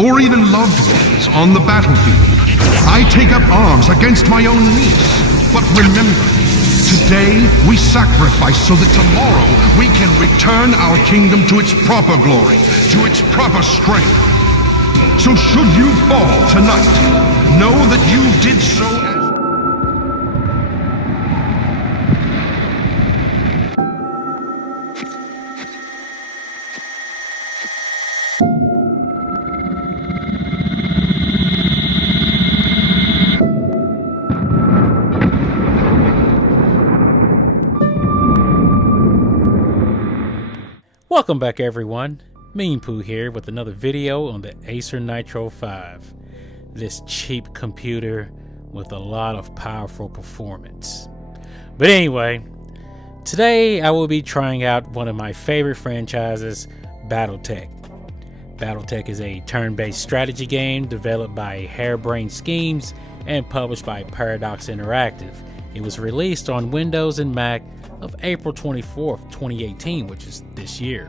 or even loved ones on the battlefield. I take up arms against my own niece. But remember, today we sacrifice so that tomorrow we can return our kingdom to its proper glory, to its proper strength. So should you fall tonight, know that you did so as... Welcome back everyone, Meanpooh here with another video on the Acer Nitro 5. This cheap computer with a lot of powerful performance. But anyway, today I will be trying out one of my favorite franchises, Battletech. Battletech is a turn-based strategy game developed by Harebrained Schemes and published by Paradox Interactive. It was released on Windows and Mac of April 24th, 2018, which is this year.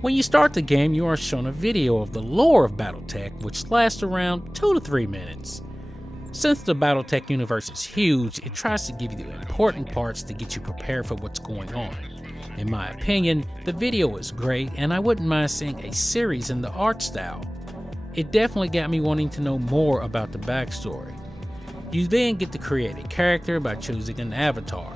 When you start the game, you are shown a video of the lore of Battletech, which lasts around 2 to 3 minutes. Since the Battletech universe is huge, it tries to give you the important parts to get you prepared for what's going on. In my opinion, the video is great, and I wouldn't mind seeing a series in the art style. It definitely got me wanting to know more about the backstory. You then get to create a character by choosing an avatar.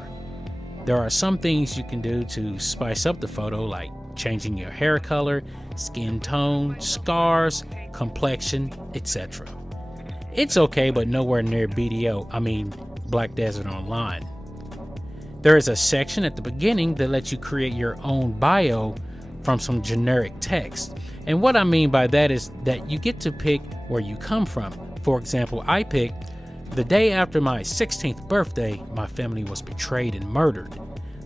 There are some things you can do to spice up the photo, like changing your hair color, skin tone, scars, complexion, etc. It's okay, but nowhere near Black Desert Online. There is a section at the beginning that lets you create your own bio from some generic text. And what I mean by that is that you get to pick where you come from. For example, I picked, the day after my 16th birthday, my family was betrayed and murdered.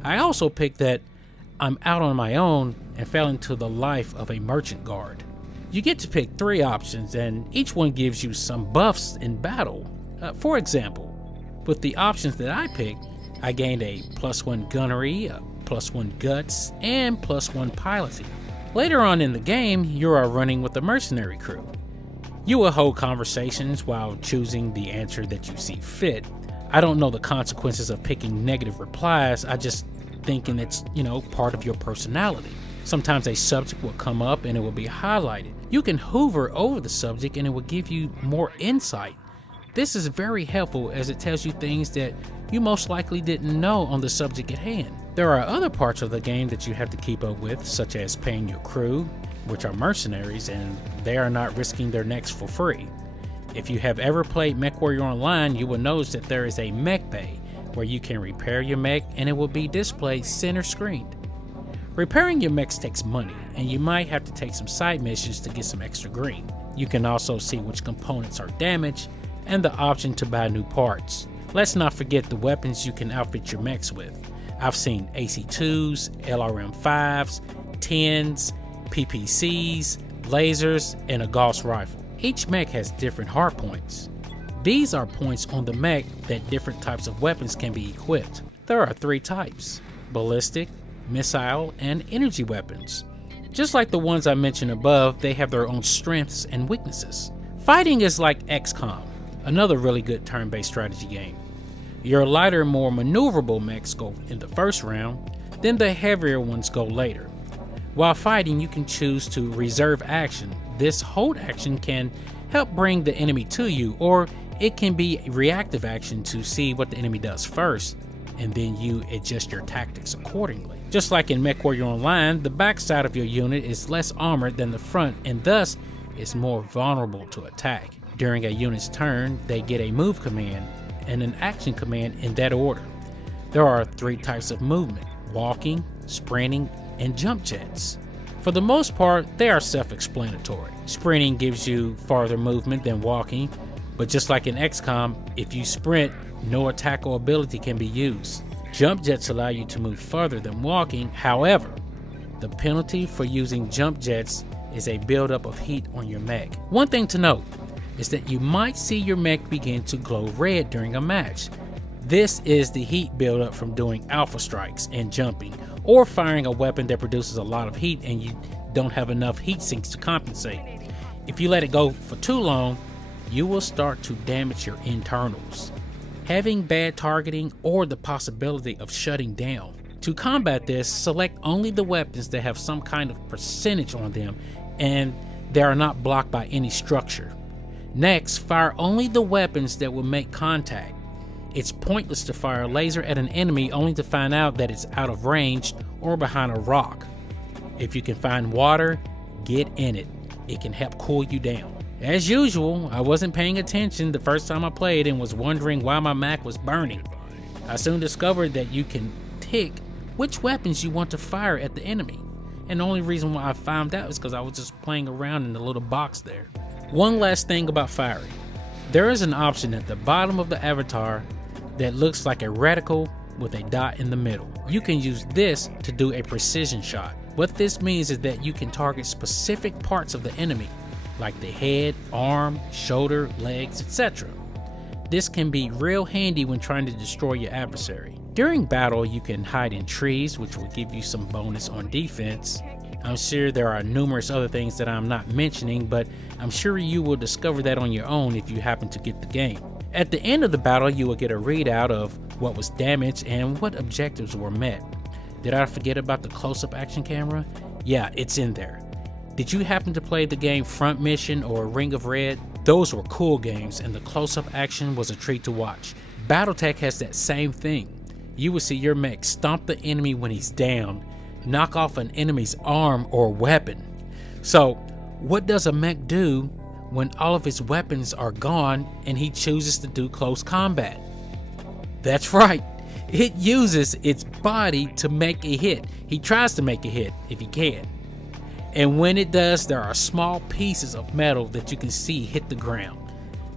I also picked that I'm out on my own and fell into the life of a merchant guard. You get to pick 3 options, and each one gives you some buffs in battle. For example, with the options that I picked, I gained a +1 gunnery, a +1 guts, and +1 piloting. Later on in the game, you are running with the mercenary crew. You will hold conversations while choosing the answer that you see fit. I don't know the consequences of picking negative replies, I just thinking it's, part of your personality. Sometimes a subject will come up and it will be highlighted. You can hover over the subject and it will give you more insight. This is very helpful as it tells you things that you most likely didn't know on the subject at hand. There are other parts of the game that you have to keep up with, such as paying your crew, which are mercenaries, and they are not risking their necks for free. If you have ever played MechWarrior Online, you will notice that there is a mech bay where you can repair your mech and it will be displayed center screened. Repairing your mechs takes money, and you might have to take some side missions to get some extra green. You can also see which components are damaged and the option to buy new parts. Let's not forget the weapons you can outfit your mechs with. I've seen AC2s, LRM5s, 10s, PPCs, lasers, and a Gauss rifle. Each mech has different hard points. These are points on the mech that different types of weapons can be equipped. There are 3 types: ballistic, missile, and energy weapons. Just like the ones I mentioned above, they have their own strengths and weaknesses. Fighting is like XCOM, another really good turn-based strategy game. Your lighter, more maneuverable mechs go in the first round, then the heavier ones go later. While fighting, you can choose to reserve action. This hold action can help bring the enemy to you, or it can be reactive action to see what the enemy does first, and then you adjust your tactics accordingly. Just like in MechWarrior Online, the backside of your unit is less armored than the front, and thus is more vulnerable to attack. During a unit's turn, they get a move command and an action command in that order. There are 3 types of movement: walking, sprinting, and jump jets. For the most part, they are self-explanatory. Sprinting gives you farther movement than walking, but just like in XCOM, if you sprint, no attack or ability can be used. Jump jets allow you to move further than walking. However, the penalty for using jump jets is a buildup of heat on your mech. One thing to note is that you might see your mech begin to glow red during a match. This is the heat buildup from doing alpha strikes and jumping, or firing a weapon that produces a lot of heat and you don't have enough heat sinks to compensate. If you let it go for too long, you will start to damage your internals, having bad targeting or the possibility of shutting down. To combat this, select only the weapons that have some kind of percentage on them and they are not blocked by any structure. Next, fire only the weapons that will make contact. It's pointless to fire a laser at an enemy only to find out that it's out of range or behind a rock. If you can find water, get in it. It can help cool you down. As usual, I wasn't paying attention the first time I played and was wondering why my Mech was burning. I soon discovered that you can pick which weapons you want to fire at the enemy. And the only reason why I found out is because I was just playing around in the little box there. One last thing about firing. There is an option at the bottom of the avatar that looks like a reticle with a dot in the middle. You can use this to do a precision shot. What this means is that you can target specific parts of the enemy, like the head, arm, shoulder, legs, etc. This can be real handy when trying to destroy your adversary. During battle, you can hide in trees, which will give you some bonus on defense. I'm sure there are numerous other things that I'm not mentioning, but I'm sure you will discover that on your own if you happen to get the game. At the end of the battle, you will get a readout of what was damaged and what objectives were met. Did I forget about the close-up action camera? Yeah, it's in there. Did you happen to play the game Front Mission or Ring of Red? Those were cool games and the close-up action was a treat to watch. Battletech has that same thing. You will see your mech stomp the enemy when he's down, knock off an enemy's arm or weapon. So, what does a mech do when all of his weapons are gone and he chooses to do close combat? That's right, it uses its body to make a hit. He tries to make a hit if he can. And when it does, there are small pieces of metal that you can see hit the ground.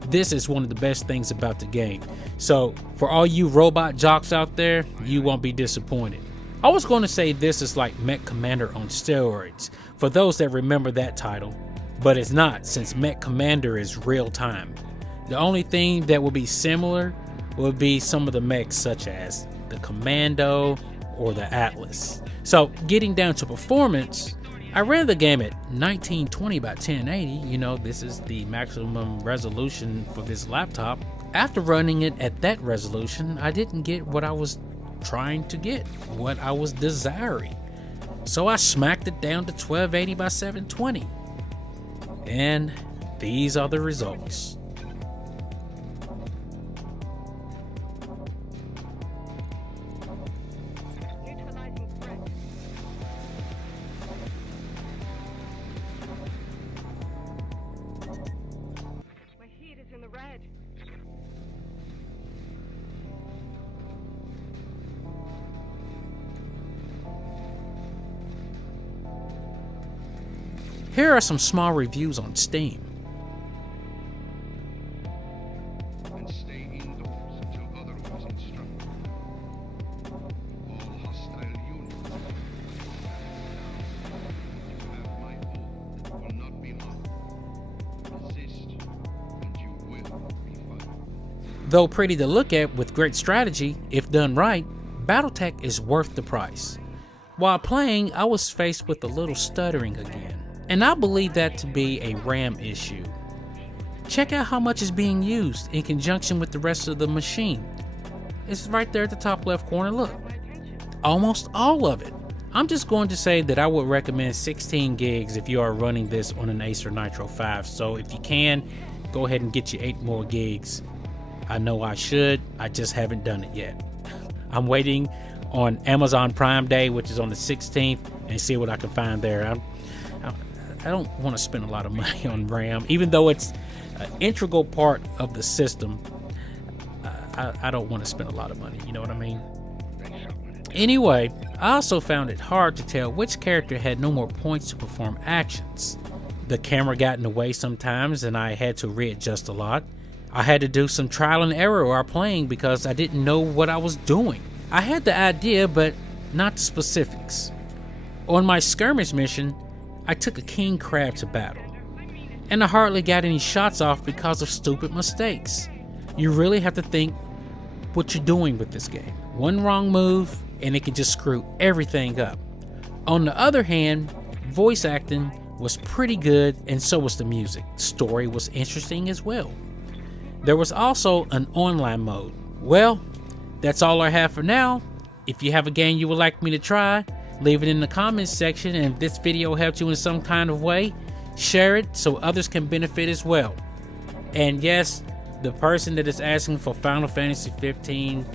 This is one of the best things about the game. So for all you robot jocks out there, you won't be disappointed. I was going to say this is like Mech Commander on steroids, for those that remember that title, but it's not, since Mech Commander is real time. The only thing that will be similar will be some of the mechs such as the Commando or the Atlas. So getting down to performance, I ran the game at 1920 by 1080, you know, this is the maximum resolution for this laptop. After running it at that resolution, I didn't get what I was trying to get, what I was desiring. So I smacked it down to 1280 by 720. And these are the results. Here are some small reviews on Steam. And stay indoors until otherwise instructed. All hostile units. You have my oath will not be mocked. Resist, and you will be fired. Though pretty to look at with great strategy, if done right, Battletech is worth the price. While playing, I was faced with a little stuttering again, and I believe that to be a RAM issue. Check out how much is being used in conjunction with the rest of the machine. It's right there at the top left corner, look. Almost all of it. I'm just going to say that I would recommend 16 gigs if you are running this on an Acer Nitro 5, so if you can, go ahead and get you 8 more gigs. I know I should, I just haven't done it yet. I'm waiting on Amazon Prime Day, which is on the 16th, and see what I can find there. I don't want to spend a lot of money on RAM, even though it's an integral part of the system. I don't want to spend a lot of money, you know what I mean? Anyway, I also found it hard to tell which character had no more points to perform actions. The camera got in the way sometimes and I had to readjust a lot. I had to do some trial and error while playing because I didn't know what I was doing. I had the idea, but not the specifics. On my skirmish mission, I took a king crab to battle, and I hardly got any shots off because of stupid mistakes. You really have to think what you're doing with this game. One wrong move, and it can just screw everything up. On the other hand, voice acting was pretty good, and so was the music. Story was interesting as well. There was also an online mode. Well, that's all I have for now. If you have a game you would like me to try, leave it in the comments section, and if this video helped you in some kind of way, share it so others can benefit as well. And yes, the person that is asking for Final Fantasy 15,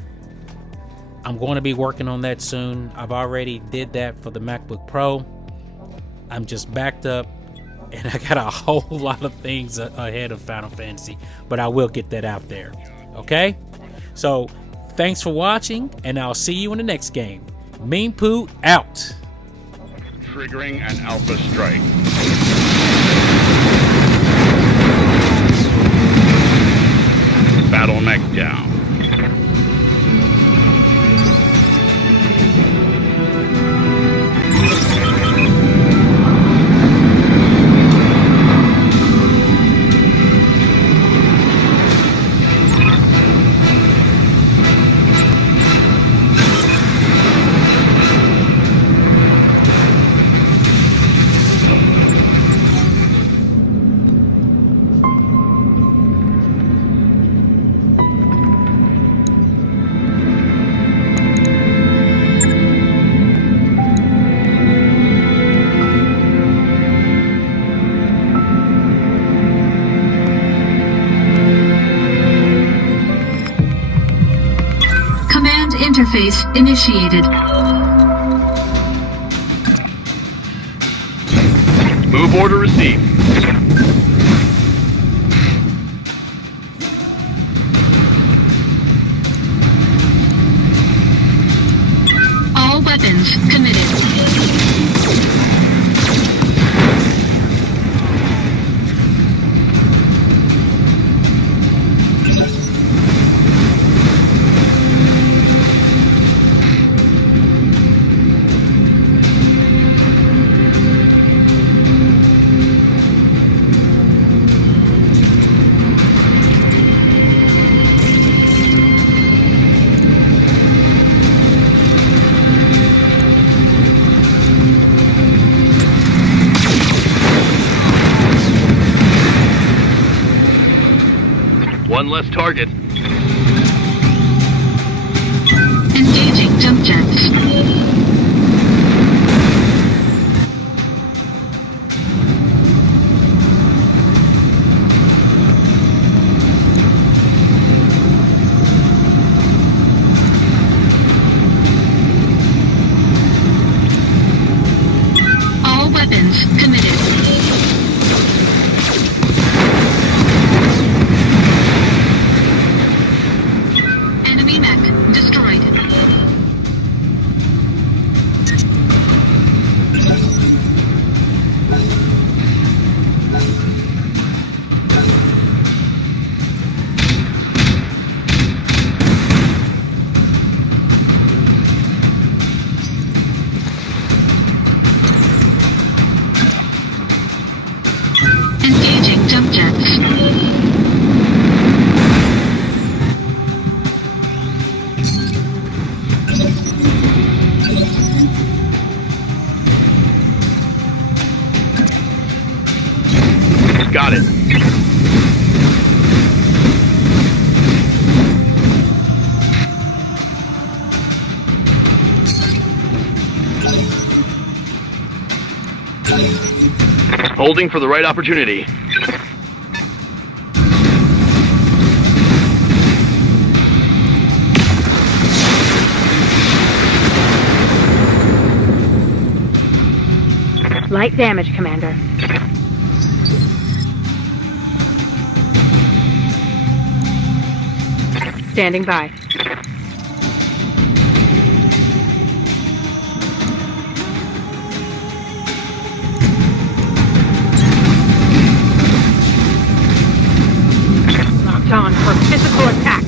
I'm going to be working on that soon. I've already did that for the MacBook Pro. I'm just backed up, and I got a whole lot of things ahead of Final Fantasy, but I will get that out there. Okay? So, thanks for watching, and I'll see you in the next game. Meanpooh out. Triggering an alpha strike. BattleMech down. Interface initiated. Move order received. All weapons committed. One less target. Engaging jump jets. All weapons committed. Enemy mech destroyed. Engaging jump jets. Got it. Holding for the right opportunity. Light damage, Commander. Standing by. Locked on for physical attack.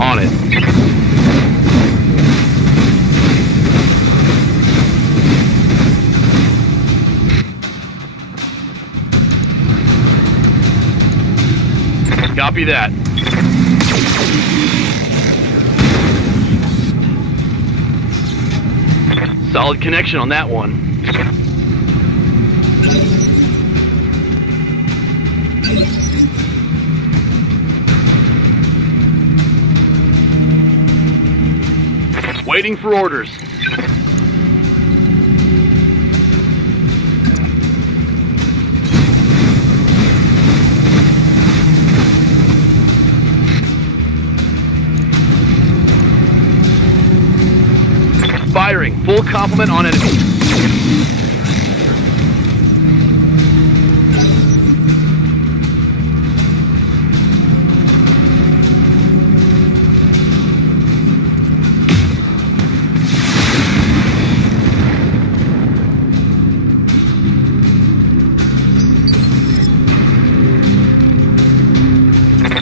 On it. Copy that. Solid connection on that one. Waiting for orders. Firing. Full complement on enemy.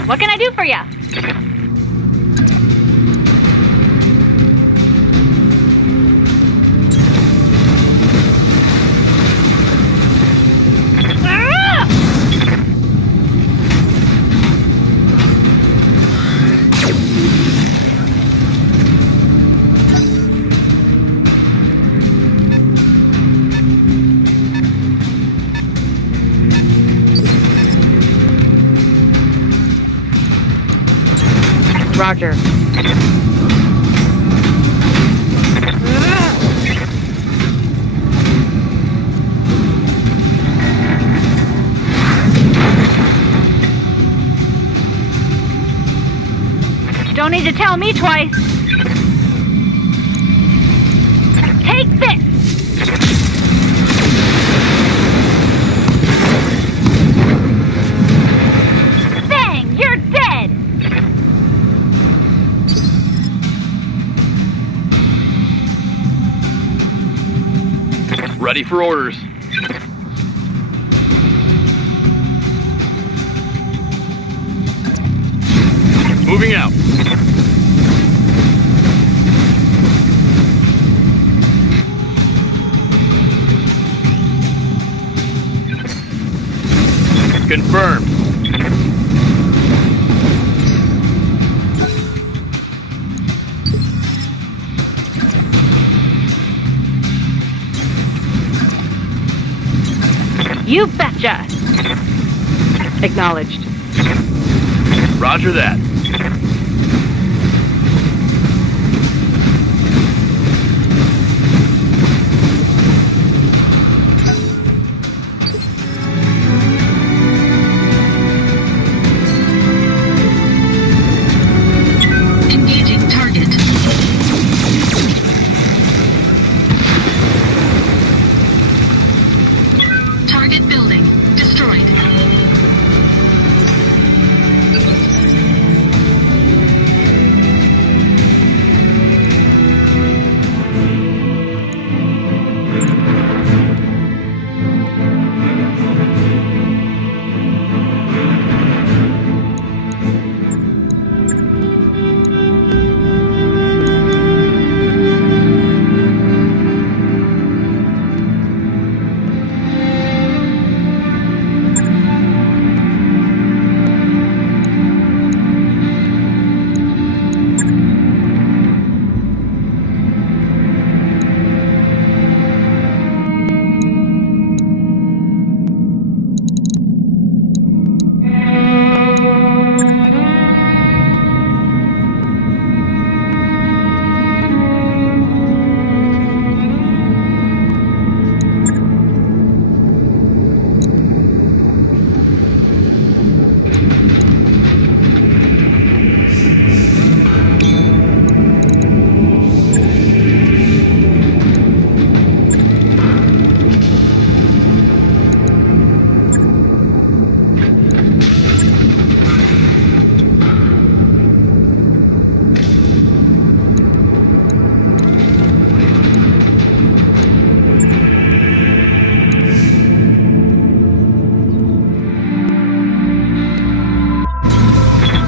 What can I do for you? Roger. Don't need to tell me twice. Take this! Bang! You're dead! Ready for orders. Moving out. Confirmed. You betcha! Acknowledged. Roger that. Engaging target. Target building destroyed.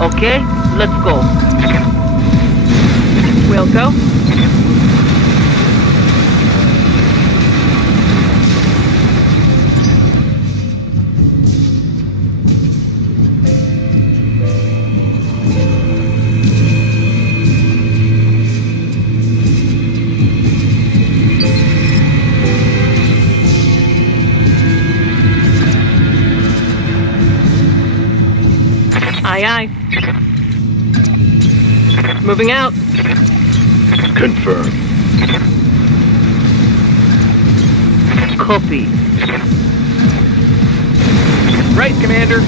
Okay, let's go. We'll go. Aye, aye. Moving out. Confirmed. Copy. Right, Commander.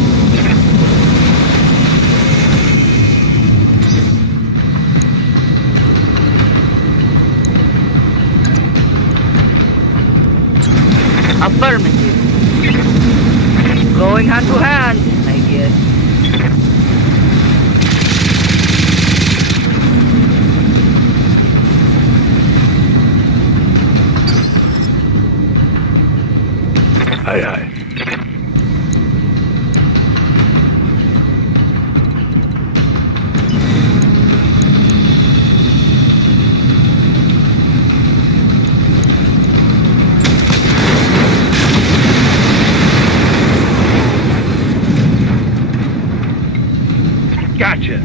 Affirmative. Going hand to hand, I guess. Aye, aye. Gotcha.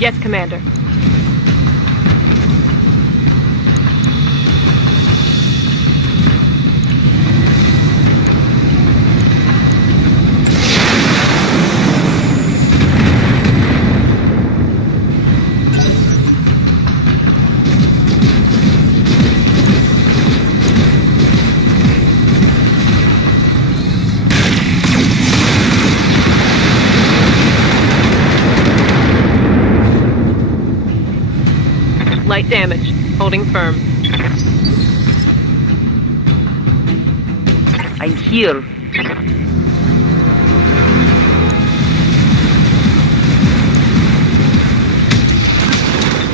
Yes, Commander. Light damage. Holding firm. I'm here.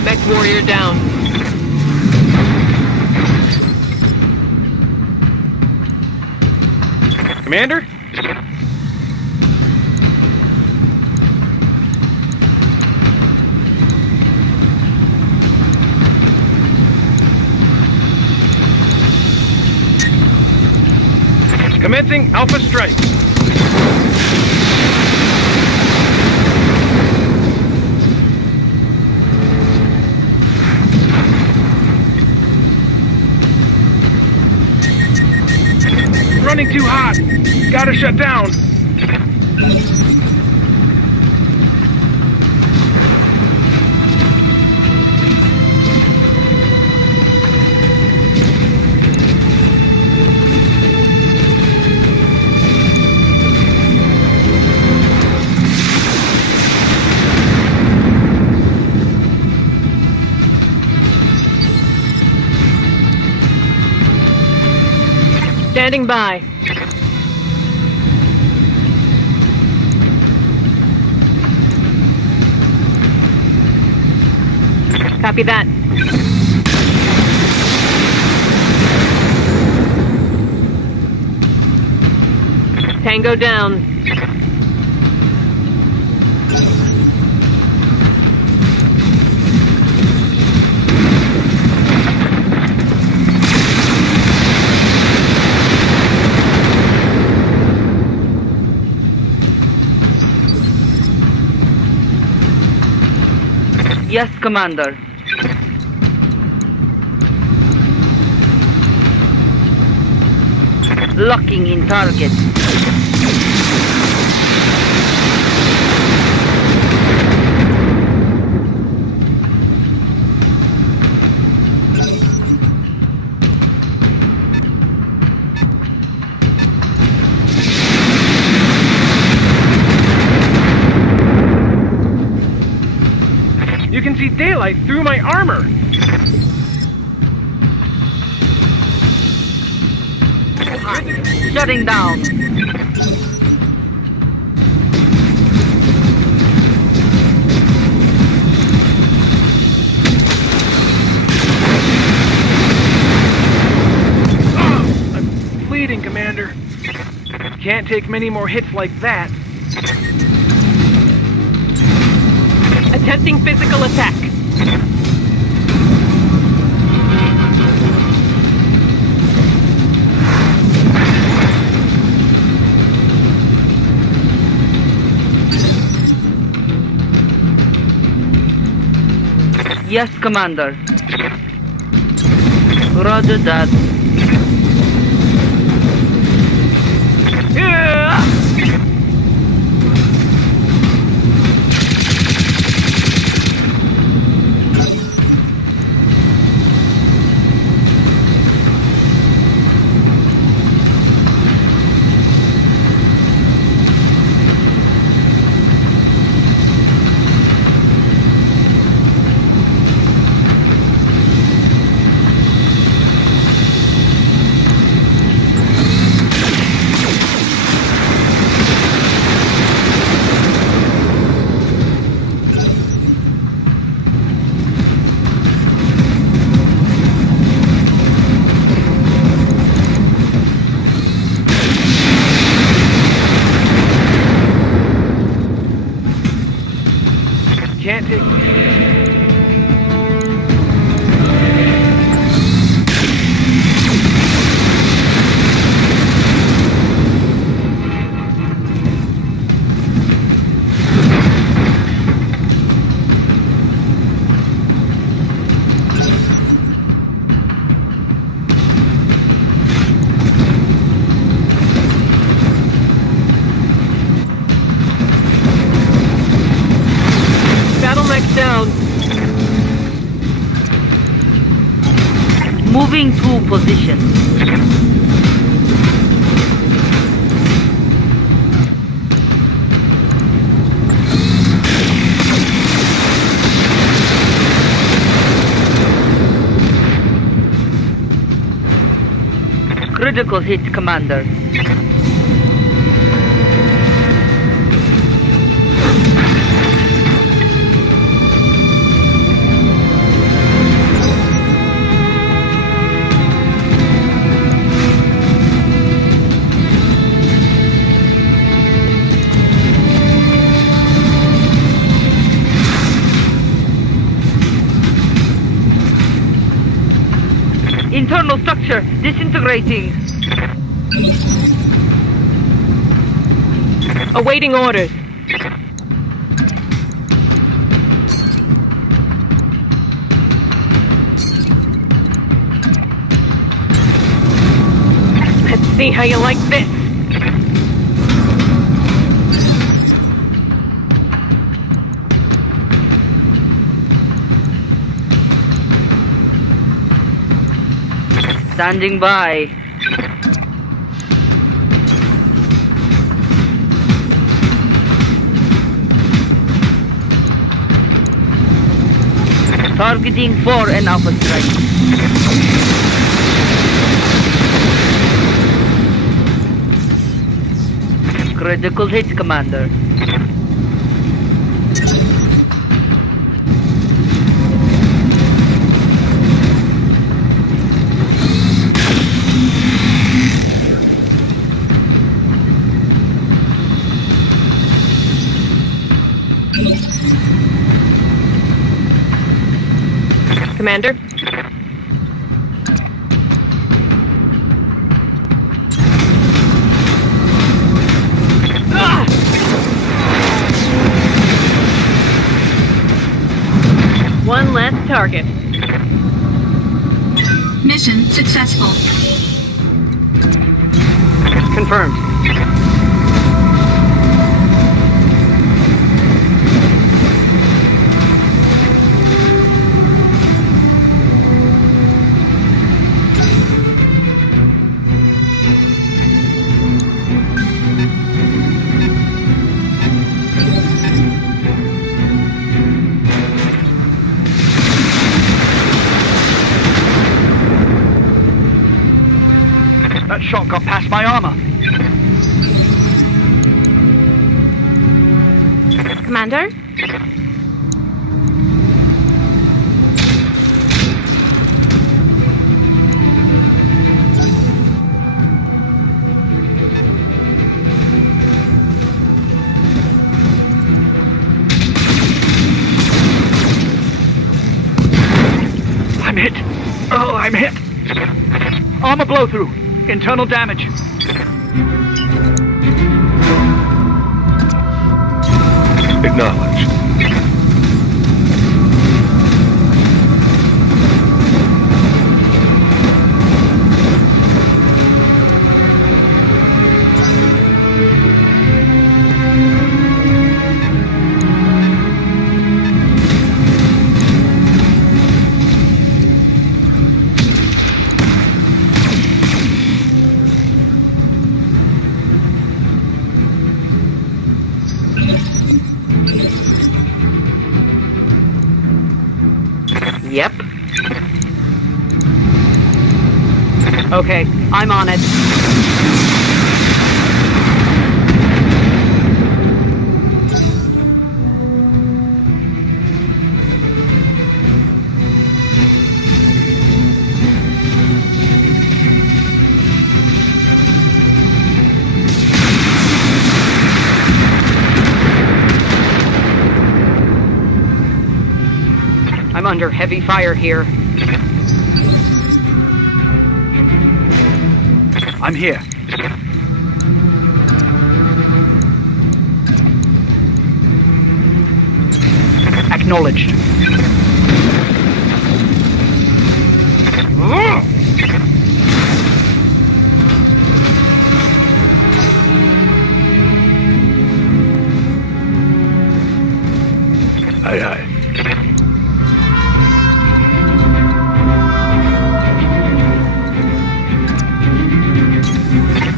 MechWarrior down. Commander? Commencing Alpha Strike. Running too hot. Gotta shut down. Standing by. Copy that. Tango down. Yes, Commander. Locking in target. You can see daylight through my armor. Shutting down. I'm bleeding, Commander. Can't take many more hits like that. Attempting physical attack. Yes, Commander. Roger that. Can't take... BattleMechs down. Moving to position. Critical hit, Commander. Internal structure disintegrating. Awaiting orders. Let's see how you like this. Standing by. Targeting for an alpha strike. Critical hit, Commander. Commander? Ah! One less target. Mission successful. Confirmed. That shot got past my armor. Commander? I'm hit. Oh, I'm hit. Armor blow through. Internal damage. Acknowledged. Yep. Okay, I'm on it. I'm under heavy fire here. I'm here. Acknowledged. Aye, aye.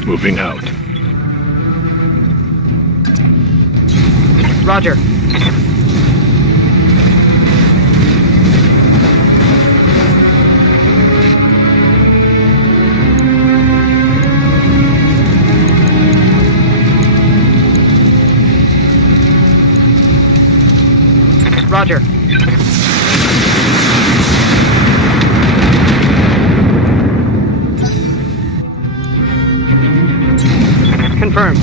Moving out. Roger. Roger. Confirmed.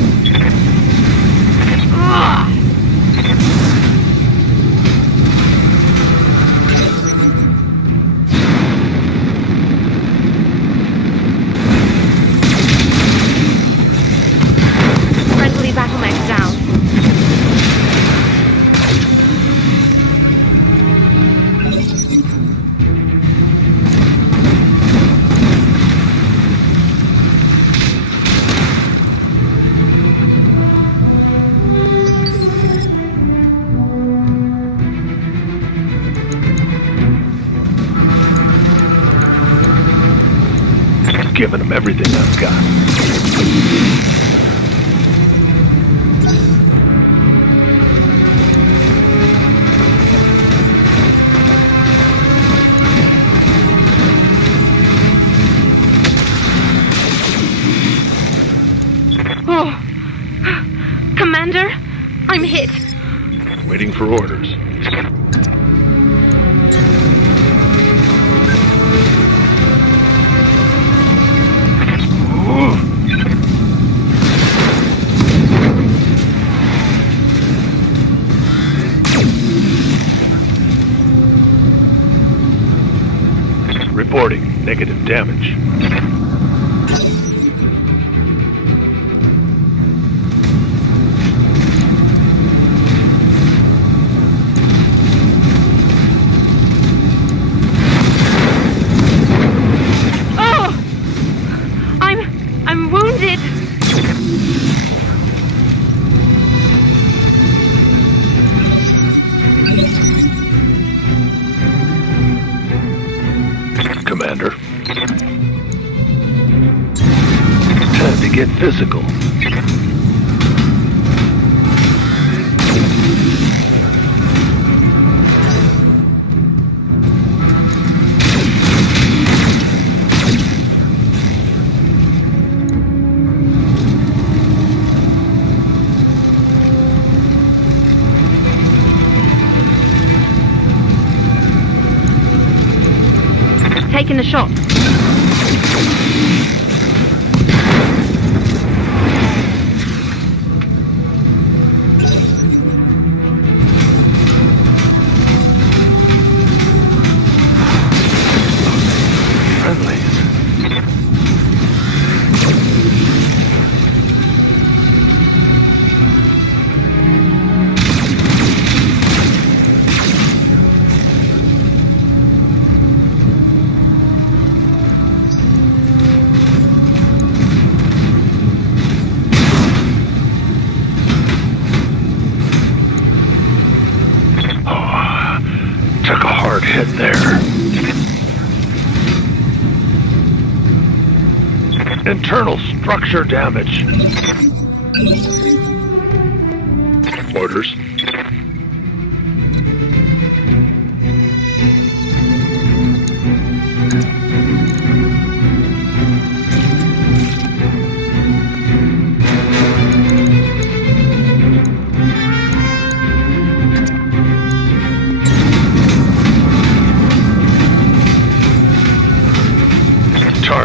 Friendly BattleMechs down. Giving them everything I've got. Oh. Commander, I'm hit. Waiting for orders. Reporting negative damage. I'm wounded. Commander. Time to get physical. Taking the shot. Took a hard hit there. Internal structure damage. Orders.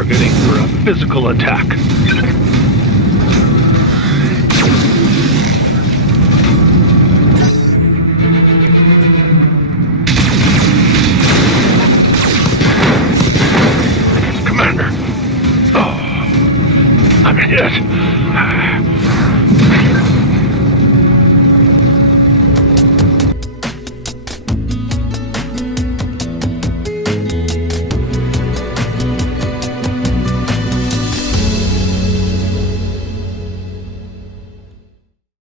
targeting for a physical attack.